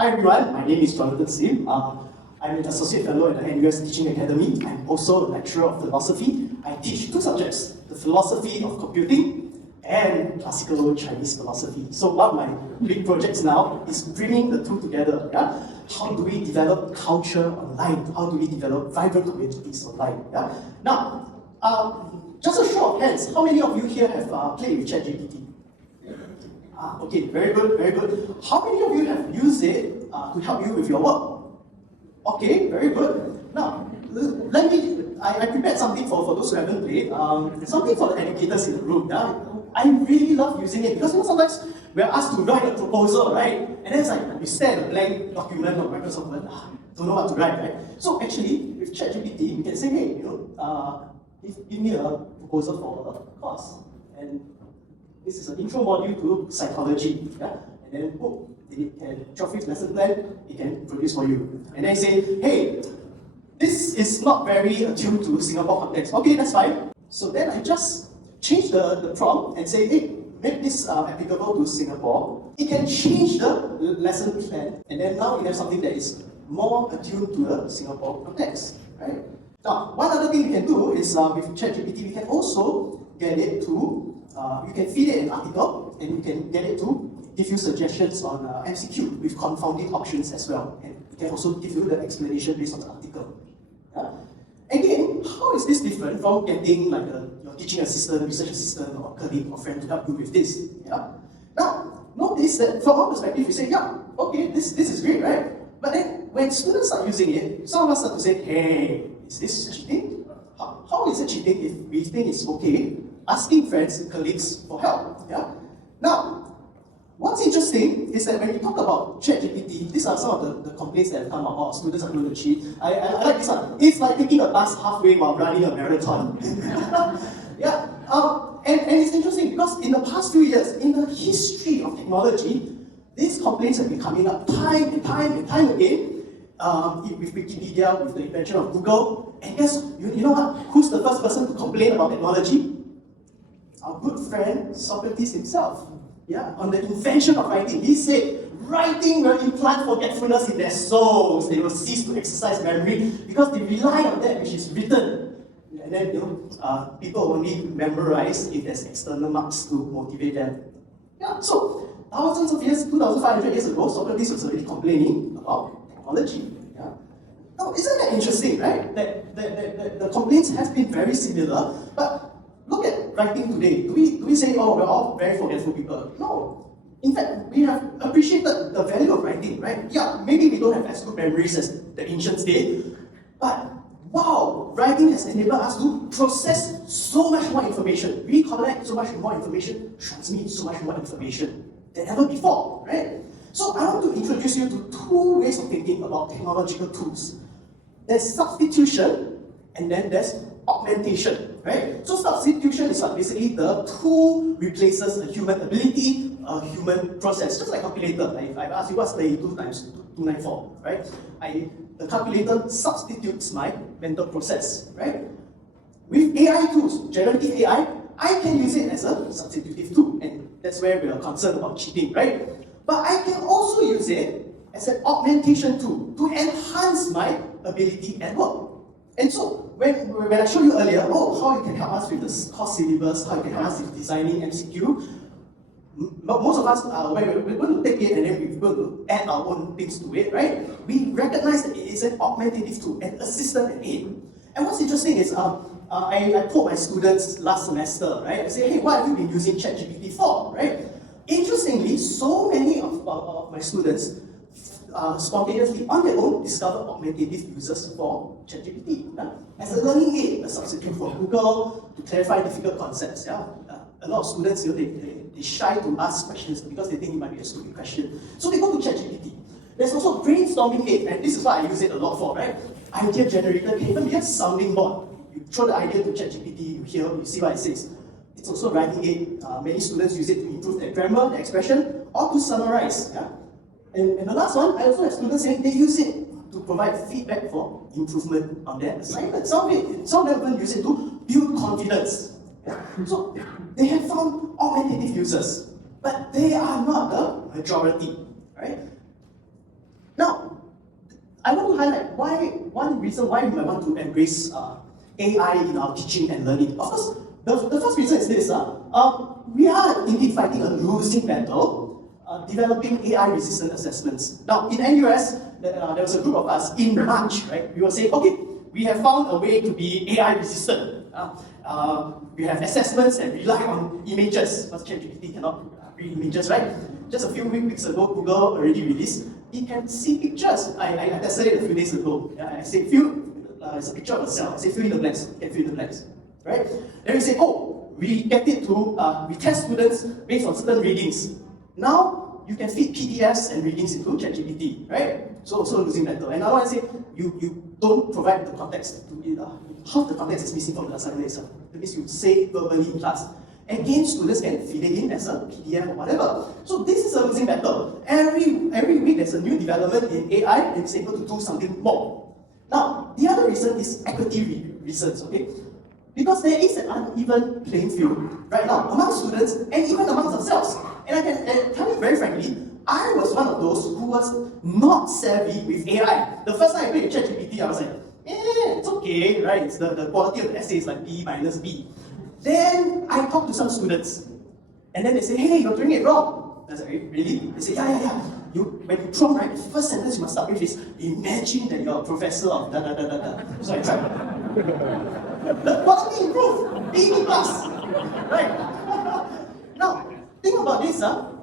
Hi everyone, my name is Jonathan Sim. I'm an Associate Fellow at the NUS Teaching Academy. I'm also a lecturer of philosophy. I teach two subjects, the philosophy of computing and classical Chinese philosophy. So one of my big projects now is bringing the two together. Yeah? How do we develop culture online? How do we develop vibrant communities online? Yeah? Now, just a show of hands, how many of you here have played with ChatGPT? Okay, very good, very good. How many of you have used it to help you with your work? Okay, very good. Now, I prepared something for those who haven't played, something for the educators in the room. Yeah? I really love using it because sometimes we're asked to write a proposal, right? And then it's like, we stare at a blank document on Microsoft Word, don't know what to write, right? So actually, with ChatGPT, we can say, hey, give me a proposal for a course. And this is an intro module to psychology. Yeah? And then, boom, it can drop with lesson plan, it can produce for you. And then say, hey, this is not very attuned to Singapore context. Okay, that's fine. So then I just change the prompt and say, hey, make this applicable to Singapore. It can change the lesson plan. And then now you have something that is more attuned to the Singapore context. Right? Now, one other thing we can do is with ChatGPT, we can also get it to you can feed it an article, and you can get it to give you suggestions on MCQ with confounding options as well. And it can also give you the explanation based on the article. Yeah? Again, how is this different from getting like your teaching assistant, research assistant, or colleague or friend to help you with this? Yeah? Now, notice that from our perspective, we say, yeah, okay, this is great, right? But then when students start using it, some of us start to say, hey, is this cheating? How is it cheating if we think it's okay asking friends and colleagues for help? Yeah? Now, what's interesting is that when we talk about ChatGPT, these are some of the complaints that have come out. Students are going to cheat. I like this one. It's like taking a bus halfway while running a marathon. Yeah. And it's interesting because in the past few years, in the history of technology, these complaints have been coming up time and time again. With Wikipedia, with the invention of Google. And guess, you know what? Who's the first person to complain about technology? Our good friend Socrates himself. Yeah, on the invention of writing, he said, writing will implant forgetfulness in their souls. They will cease to exercise memory because they rely on that which is written. And then, people only memorize if there's external marks to motivate them. Yeah, so thousands of years, 2,500 years ago, Socrates was already complaining about technology. Yeah? Now, isn't that interesting, right? That the complaints have been very similar, but look at writing today. Do we say, oh, we're all very forgetful people? No. In fact, we have appreciated the value of writing, right? Yeah, maybe we don't have as good memories as the ancients did, but wow, writing has enabled us to process so much more information, recollect so much more information, transmit so much more information than ever before, right? So I want to introduce you to two ways of thinking about technological tools. There's substitution, and then there's augmentation, right? So substitution is basically the tool replaces a human ability, a human process, just like calculator. If I ask you what's 32 times 294, right? The calculator substitutes my mental process, right? With AI tools, generative AI, I can use it as a substitutive tool, and that's where we are concerned about cheating, right? But I can also use it as an augmentation tool to enhance my ability at work. And so, when I showed you earlier, how you can help us with the course syllabus, how you can help us with designing MCQ, most of us, we're going to take it and then we're going to add our own things to it, right? We recognize that it is an augmentative tool, an assistant and aid. And what's interesting is, I told my students last semester, right? I said, hey, what have you been using ChatGPT for, right? Interestingly, so many of my students spontaneously, on their own, discover augmentative uses for ChatGPT. As a learning aid, a substitute for Google to clarify difficult concepts. Yeah? A lot of students, they shy to ask questions because they think it might be a stupid question. So they go to ChatGPT. There's also brainstorming aid, and this is what I use it a lot for, right? Idea generator can even be a sounding board. You throw the idea to ChatGPT, you hear, you see what it says. It's also writing aid. Many students use it to improve their grammar, their expression, or to summarize. Yeah? And the last one, I also have students saying they use it to provide feedback for improvement on their assignment. Some of them even use it to build confidence. Yeah? So they have found augmentative users, but they are not the majority. Right? Now, I want to highlight one reason why we might want to embrace AI in our teaching and learning. Of course, the first reason is this. We are indeed fighting a losing battle, developing AI-resistant assessments. Now, in NUS, there was a group of us in March, right? We were saying, okay, we have found a way to be AI-resistant. We have assessments that rely on images, because ChatGPT cannot read images, right? Just a few weeks ago, Google already released, it can see pictures. I tested it a few days ago. I said, it's a picture of a cell. I say, fill in the blanks. You can fill in the blanks, right? Then we say, oh, we get it to, we test students based on certain readings. Now, you can feed PDFs and readings into ChatGPT, right? So also losing battle. And I say, you don't provide the context to it. Half the context is missing from the assignment itself. That means you say verbally in class. Again, students can feed it in as a PDF or whatever. So this is a losing battle. Every week there's a new development in AI and it's able to do something more. Now, the other reason is equity reasons, okay? Because there is an uneven playing field right now among students and even amongst ourselves. And I can tell you very frankly, I was one of those who was not savvy with AI. The first time I played ChatGPT, I was like, it's okay, right? It's the quality of the essay is like B minus B. Then I talked to some students, and then they say, hey, you're doing it wrong. I was like, really? They say, yeah. When you prompt, right, the first sentence you must start with is, imagine that you're a professor of da. So I tried. The quality improved, 80 plus, right? Now, think about this,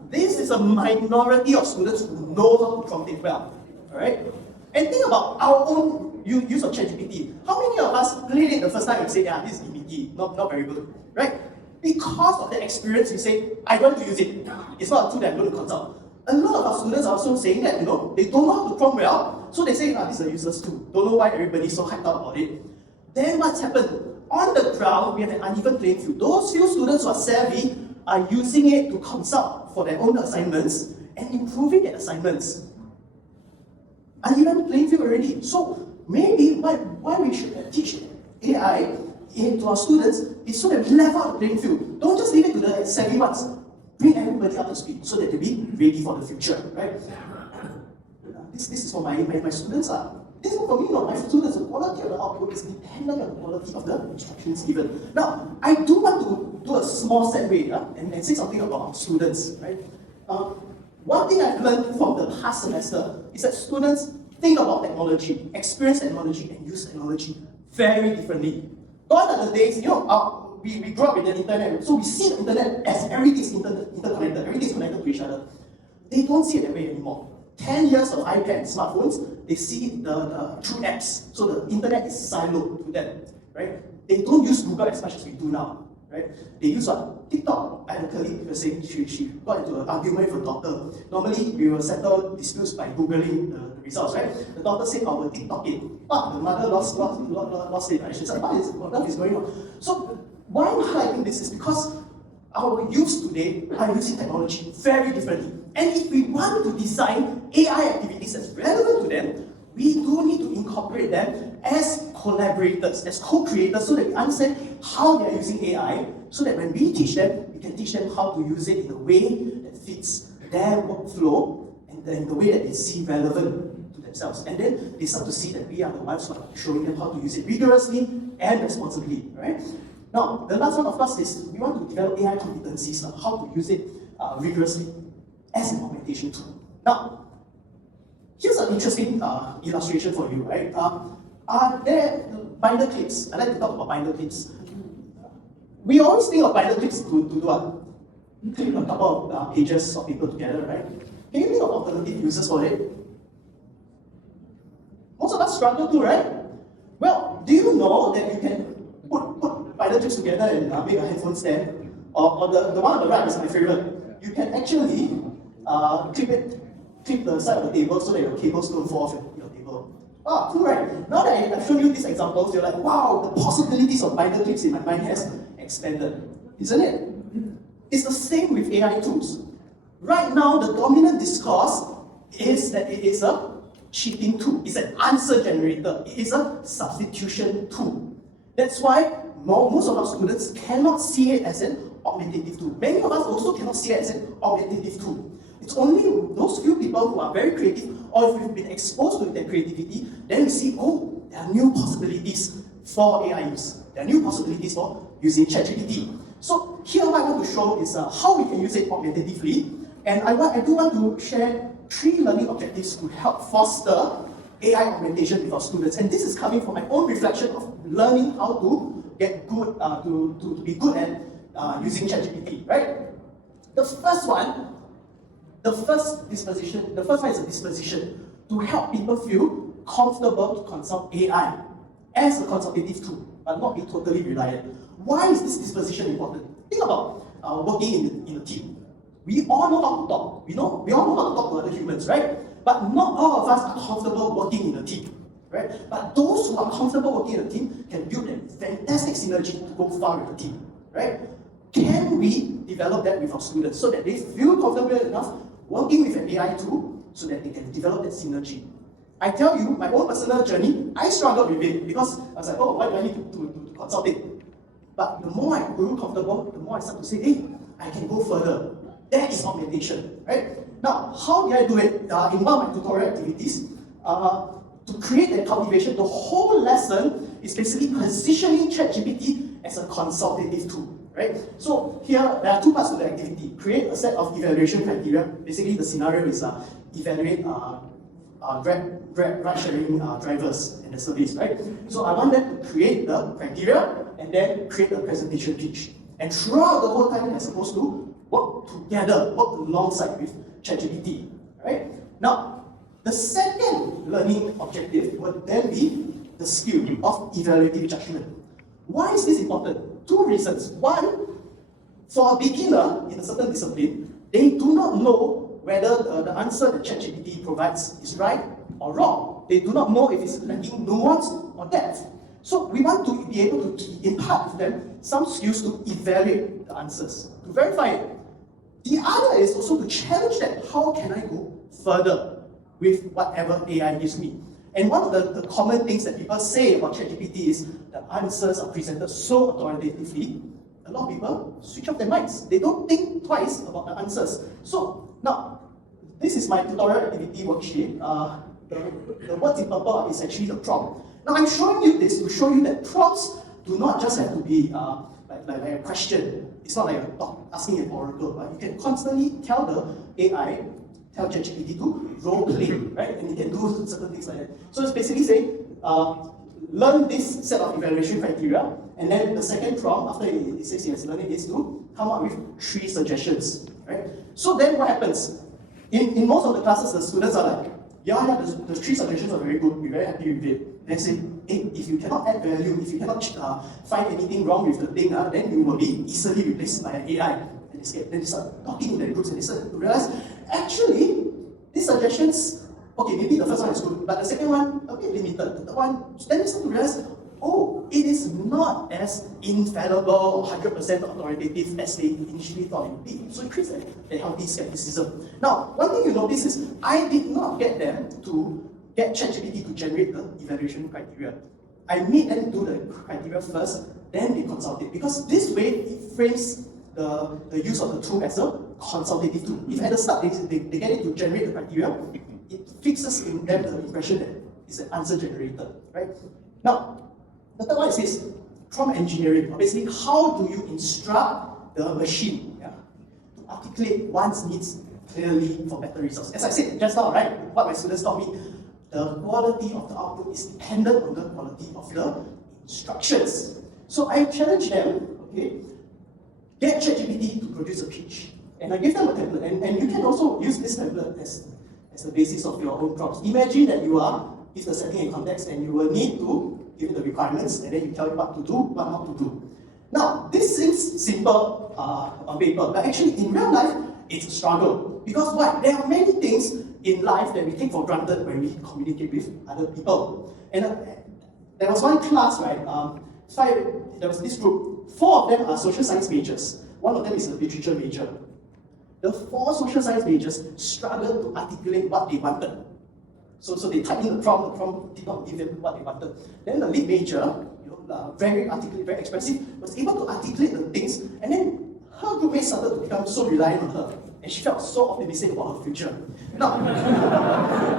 this is a minority of students who know how to prompt it well, alright? And think about our own use of ChatGPT. How many of us played it the first time and say, yeah, this is gimmicky, not very good, right? Because of the experience, you say, I want to use it. It's not a tool that I'm going to consult. A lot of our students are also saying that, they don't know how to prompt well, so they say, this is a useless tool. Don't know why everybody's so hyped up about it. Then what's happened? On the ground, we have an uneven playing field. Those few students who are savvy are using it to consult for their own assignments and improving their assignments. Uneven playing field already. So maybe why we should teach AI to our students is so that we level out the playing field. Don't just leave it to the savvy ones. Bring everybody up to speed so that they'll be ready for the future, right? This is for my students. This is for me, not my students. The quality of the output is dependent on the quality of the instructions given. Now, I do want to do a small segue and say something about our students, right? One thing I've learned from the past semester is that students think about technology, experience technology, and use technology very differently. Gone are the days, we grew up with the internet, so we see the internet as everything's interconnected, everything's connected to each other. They don't see it that way anymore. 10 years of iPads, smartphones, they see the through apps. So the internet is siloed to them, right? They don't use Google as much as we do now, right? They use TikTok. I had a colleague who was saying she got into an argument with her daughter. Normally, we will settle disputes by Googling the results, right? The daughter said, I will TikTok it. But the mother lost it, right? She said, what is going on? So why I'm highlighting this is because our youth today are using technology very differently. And if we want to design AI activities that's relevant to them, we do need to incorporate them as collaborators, as co-creators, so that we understand how they're using AI, so that when we teach them, we can teach them how to use it in a way that fits their workflow and in the way that they see relevant to themselves. And then they start to see that we are the ones who are showing them how to use it rigorously and responsibly, right? Now, the last one, of course, is we want to develop AI competencies, how to use it rigorously as an augmentation tool. Now, here's an interesting illustration for you, right? Are there binder clips? I like to talk about binder clips. We always think of binder clips to do what? Clip a couple of pages of paper together, right? Can you think of alternative uses for it? Most of us struggle to, right? Well, do you know that you can put binder clips together and make a headphone stand? Or the one on the right is my favorite. You can actually clip the side of the table so that your cables don't fall off your table. Cool, right? Now that I've shown you these examples, you're like, wow, the possibilities of binder clips in my mind has expanded, isn't it? It's the same with AI tools. Right now, the dominant discourse is that it is a cheating tool. It's an answer generator. It is a substitution tool. That's why most of our students cannot see it as an augmentative tool. Many of us also cannot see it as an augmentative tool. It's only those few people who are very creative, or if we've been exposed to their creativity, then we see, oh, there are new possibilities for AI use. There are new possibilities for using ChatGPT. So here what I want to show is how we can use it augmentatively. And I do want to share 3 learning objectives to help foster AI augmentation with our students. And this is coming from my own reflection of learning how to get good, to be good at using ChatGPT, right? The first one is a disposition to help people feel comfortable to consult AI as a consultative tool, but not be totally reliant. Why is this disposition important? Think about working in a team. We all know how to talk. We all know how to talk to other humans, right? But not all of us are comfortable working in a team, right? But those who are comfortable working in a team can build a fantastic synergy to go far with the team, right? Can we develop that with our students so that they feel comfortable enough working with an AI tool so that they can develop that synergy? I tell you, my own personal journey, I struggled with it because I was like, oh, why do I need to consult it? But the more I grew comfortable, the more I start to say, hey, I can go further. That is augmentation, right? Now, how did I do it? In one of my tutorial activities, to create that cultivation, the whole lesson is basically positioning ChatGPT as a consultative tool, right? So here, there are 2 parts to the activity. Create a set of evaluation criteria. Basically, the scenario is evaluate Grab ride-sharing drivers and the service, right? So I want them to create the criteria and then create a presentation pitch. And throughout the whole time, they're supposed to work together, work alongside with ChatGPT, right? Now, the second learning objective would then be the skill of evaluative judgment. Why is this important? 2 reasons. One, for a beginner in a certain discipline, they do not know whether the answer that ChatGPT provides is right or wrong. They do not know if it's lacking nuance or depth. So we want to be able to impart to them some skills to evaluate the answers, to verify it. The other is also to challenge them. How can I go further with whatever AI gives me? And one of the common things that people say about ChatGPT is the answers are presented so authoritatively, a lot of people switch off their minds. They don't think twice about the answers. So now, this is my tutorial activity worksheet. The words in purple is actually the prompt. Now I'm showing you this to show you that prompts do not just have to be like a question. It's not like asking an oracle. Right? You can constantly tell the AI, tell ChatGPT to role play, right? And you can do certain things like that. So it's basically saying, learn this set of evaluation criteria, and then the second prompt, after it says he has learned it, is to come up with 3 suggestions, right? So then what happens? In most of the classes, the students are like, yeah, the 3 suggestions are very good, we're very happy with it. Then say, hey, if you cannot add value, if you cannot find anything wrong with the thing, then you will be easily replaced by an AI. And they start talking in their groups and they start to realize, actually, these suggestions, okay, maybe the first one is good, but the second one, a bit limited. The third one, then they start to realize, oh, it is not as infallible or 100% authoritative as they initially thought it would be. So it creates a healthy skepticism. Now, one thing you notice is, I did not get them to get ChatGPT to generate the evaluation criteria. I made them do the criteria first, then they consult it. Because this way, it frames the use of the tool as a consultative tool. If at the start they get it to generate the criteria, it fixes in them the impression that it's an answer generator, right? Now, the third one is this, prompt engineering. Basically, how do you instruct the machine to articulate one's needs clearly for better results? As I said just now, right, what my students taught me, the quality of the output is dependent on the quality of the instructions. So I challenge them, okay, get ChatGPT to produce a pitch. And I give them a template, and you can also use this template as the basis of your own prompts. Imagine that you are, give the setting and context, and you will need to give it the requirements, and then you tell it what to do, what not to do. Now, this seems simple on paper, but actually in real life, it's a struggle. Because what? There are many things in life that we take for granted when we communicate with other people. And there was one class, right? There was this group, 4 of them are social science majors. One of them is a literature major. The 4 social science majors struggled to articulate what they wanted. So they typed in the prompt did not give them what they wanted. Then the lead major, very articulate, very expressive, was able to articulate the things, and then her groupmates started to become so reliant on her, and she felt so optimistic about her future. Now,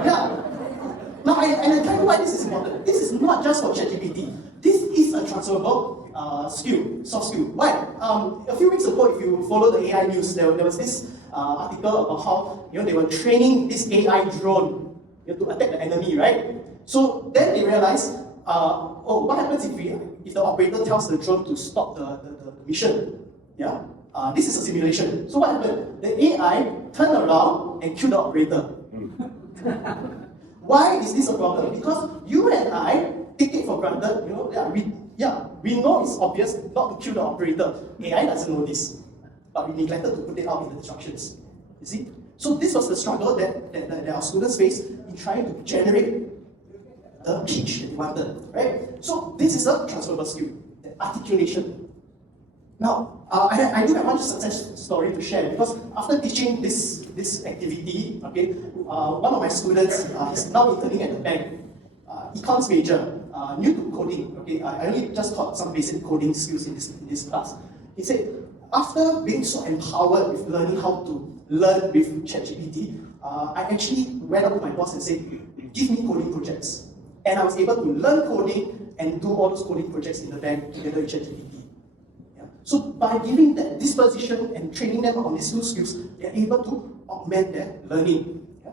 yeah. Now, I tell you why this is important. This is not just for ChatGPT. This is a transferable skill, soft skill. Why? A few weeks ago, if you follow the AI news, there was this article about how they were training this AI drone to attack the enemy, right? So then they realized, what happens if the operator tells the drone to stop the mission? Yeah, this is a simulation. So what happened? The AI turned around and killed the operator. Why is this a problem? Because you and I take it for granted. We know it's obvious not to kill the operator. AI doesn't know this, but we neglected to put it out in the instructions. You see? So this was the struggle that our students faced in trying to generate the pitch that they wanted, right? So this is a transferable skill, the articulation. Now, I do have one success story to share, because after teaching this activity, okay, one of my students is now interning at the bank, econs major, new to coding. Okay, I only just taught some basic coding skills in this class. He said, after being so empowered with learning how to learn with ChatGPT, I actually went up to my boss and said, give me coding projects. And I was able to learn coding and do all those coding projects in the bank together with ChatGPT. Yeah. So by giving that disposition and training them on these new skills, they're able to augment their learning. Yeah.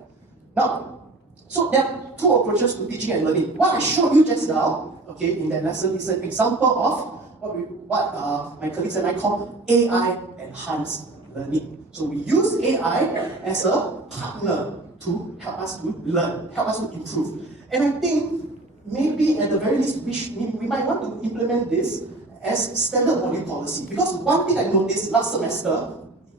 Now, so there are two approaches to teaching and learning. What I showed you just now, okay, in that lesson is an example of what my colleagues and I call AI enhanced learning. So we use AI as a partner to help us to learn, help us to improve. And I think maybe at the very least we might want to implement this as standard module policy. Because one thing I noticed last semester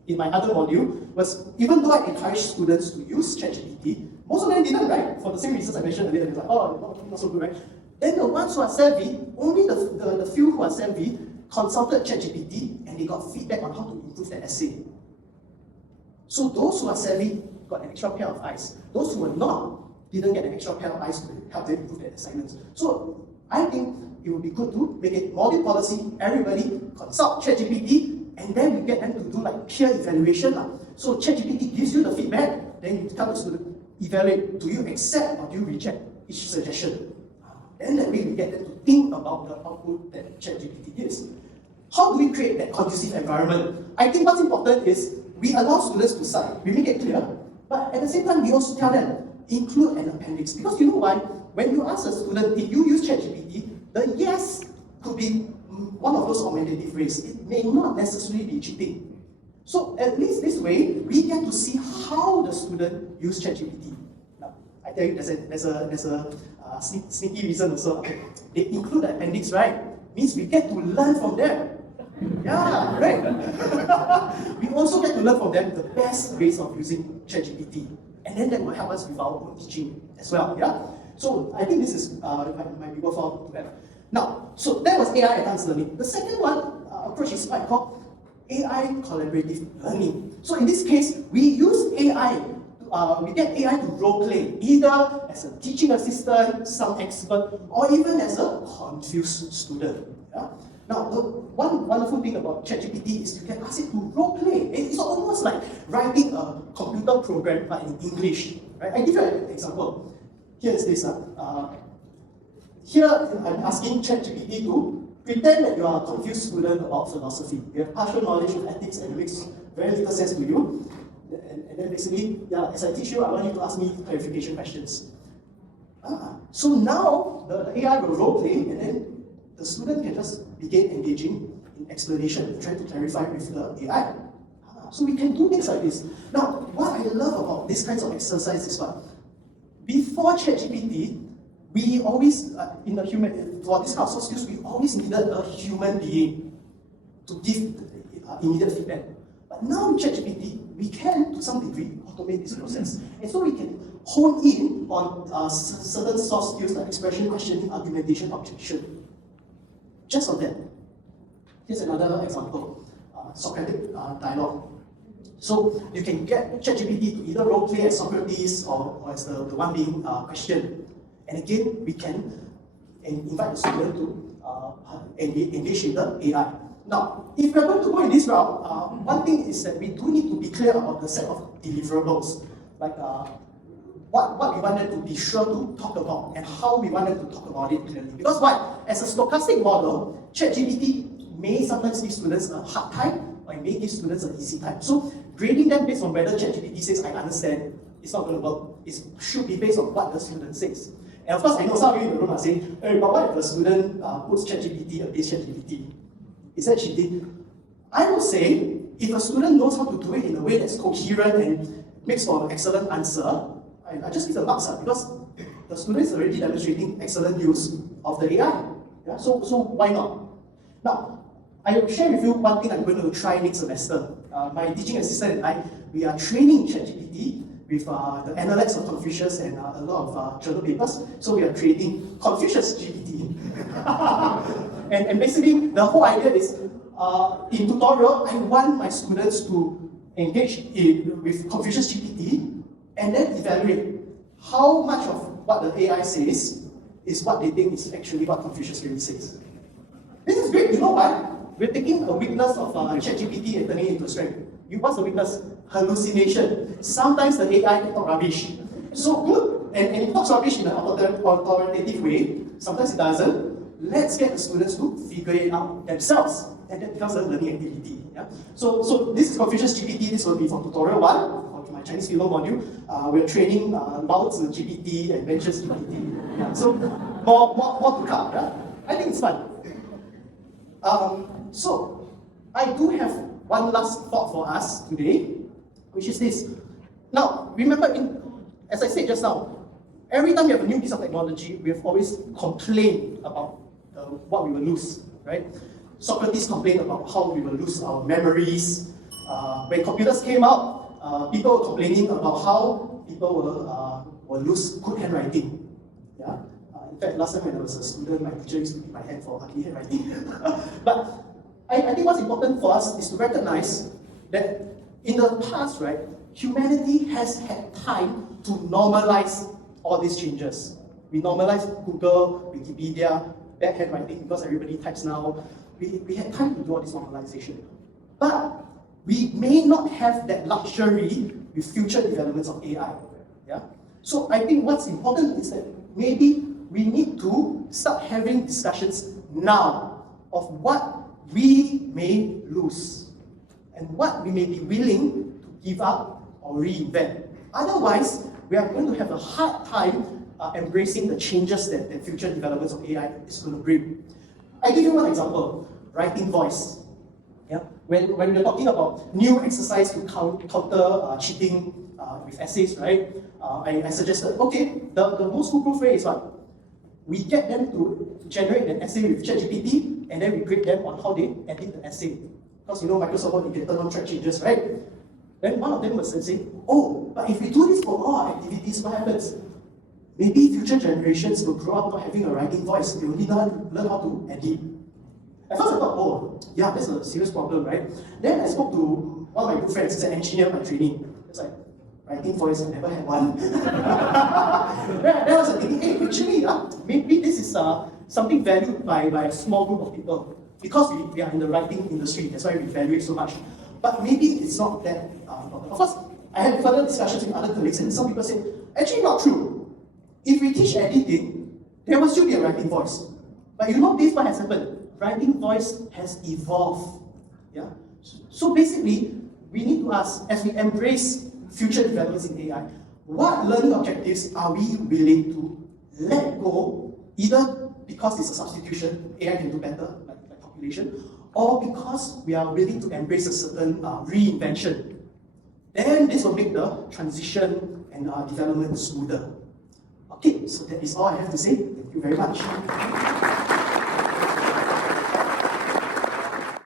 in my other module was, even though I encouraged students to use ChatGPT, most of them didn't, right? For the same reasons I mentioned earlier, they were like, oh, not so good, right? Then the ones who are savvy, only the few who are savvy consulted ChatGPT and they got feedback on how to improve their essay. So those who are savvy got an extra pair of eyes. Those who were not didn't get an extra pair of eyes to help them improve their assignments. So I think it would be good to make it module policy, everybody consult ChatGPT, and then we get them to do like peer evaluation. So ChatGPT gives you the feedback, then you tell the student, evaluate, do you accept or do you reject each suggestion? Then that way we get them to think about the output that ChatGPT gives. How do we create that conducive environment? I think what's important is we allow students to cite, we make it clear, but at the same time we also tell them, include an appendix. Because you know why? When you ask a student, if you use ChatGPT, the yes could be one of those augmentative ways. It may not necessarily be cheating. So at least this way, we get to see how the student use ChatGPT. Now, I tell you, there's a sneaky reason also. They include the appendix, right? Means we get to learn from them. Yeah, right. We also get to learn from them the best ways of using ChatGPT. And then that will help us with our own teaching as well, yeah? So I think this is my bigger form to have. Now, so that was AI enhanced learning. The second one approach is what I call AI collaborative learning. So in this case, we use AI, we get AI to role play, either as a teaching assistant, some expert, or even as a confused student, yeah? Now, the one wonderful thing about ChatGPT is you can ask it to role play. It's almost like writing a computer program but in English. Right? I give you an example. Here is this. Here I'm asking ChatGPT to pretend that you are a confused student about philosophy. You have partial knowledge of ethics and it makes very little sense to you. And then basically, yeah, as I teach you, I want you to ask me clarification questions. So now the AI will role play, and then the student can just begin engaging in explanation, trying to clarify with the AI. So we can do things like this. Now, what I love about these kinds of exercises is what? Before ChatGPT, we always, for this kind of soft skills, we always needed a human being to give immediate feedback. But now with ChatGPT, we can, to some degree, automate this process. And so we can hone in on certain soft skills like expression, questioning, argumentation, objection. Just on that. Here's another example, Socratic dialogue. So you can get ChatGPT to either role play as Socrates or as the one being questioned. And again, we can invite the student to engage with the AI. Now, if we're going to go in this route, one thing is that we do need to be clear about the set of deliverables, like what we wanted to be sure to talk about and how we wanted to talk about it clearly. Because why? As a stochastic model, ChatGPT may sometimes give students a hard time, or it may give students an easy time. So grading them based on whether ChatGPT says, I understand, it's not going to work. It should be based on what the student says. And of course, I know some of you in the room are saying, hey, but what if the student puts ChatGPT against ChatGPT? Is that cheating? I will say, if a student knows how to do it in a way that's coherent and makes for an excellent answer, I just give the marks because the student is already demonstrating excellent use of the AI. Yeah? So why not? Now, I will share with you one thing I'm going to try next semester. My teaching assistant and I, we are training ChatGPT with the analects of Confucius and a lot of journal papers. So we are creating Confucius GPT. and basically, the whole idea is, in tutorial, I want my students to engage with Confucius GPT and then evaluate how much of what the AI says is what they think is actually what Confucius really says. This is great, you know why? We're taking a weakness of ChatGPT and turning it into a strength. What's the weakness? Hallucination. Sometimes the AI can talk rubbish. So good, and it talks rubbish in an authoritative way. Sometimes it doesn't. Let's get the students to figure it out themselves. And that becomes a learning activity. Yeah? So this is Confucius GPT. This will be for tutorial 1. My Chinese philo module, we're training Lao Tzu GPT and Ventures GPT. Yeah, so more to come. Yeah? I think it's fun. So I do have one last thought for us today, which is this. Now, remember, as I said just now, every time we have a new piece of technology, we have always complained about what we will lose, right? Socrates complained about how we will lose our memories. When computers came out, people were complaining about how people will lose good handwriting. Yeah? In fact, last time when I was a student, my teacher used to beat my hand for ugly handwriting. But I think what's important for us is to recognize that in the past, right, humanity has had time to normalize all these changes. We normalized Google, Wikipedia, bad handwriting because everybody types now. We had time to do all this normalization. But we may not have that luxury with future developments of AI. Yeah? So I think what's important is that maybe we need to start having discussions now of what we may lose and what we may be willing to give up or reinvent. Otherwise, we are going to have a hard time embracing the changes that the future developments of AI is going to bring. I give you one example, writing voice. Yeah? When we're talking about new exercise to counter cheating with essays, right? I suggested, okay, the most foolproof way is what? We get them to generate an essay with ChatGPT, and then we grade them on how they edit the essay. Because you know Microsoft Word, you can turn on track changes, right? Then one of them was saying, oh, but if we do this for all our activities, what happens? Maybe future generations will grow up not having a writing voice. They only learn how to edit. At first I thought, oh, yeah, that's a serious problem, right? Then I spoke to one of my good friends, he's an engineer by training. It's like, writing voice, I never had one. Then I was thinking, hey, actually, maybe this is something valued by a small group of people. Because we are in the writing industry, that's why we value it so much. But maybe it's not that important. Of course, I had further discussions with other colleagues, and some people say, actually not true. If we teach editing, there will still be a writing voice. But you know this what has happened? Writing voice has evolved. Yeah? So basically, we need to ask, as we embrace future developments in AI, what learning objectives are we willing to let go, either because it's a substitution, AI can do better, like calculation, or because we are willing to embrace a certain reinvention. Then this will make the transition and development smoother. Okay, so that is all I have to say. Thank you very much.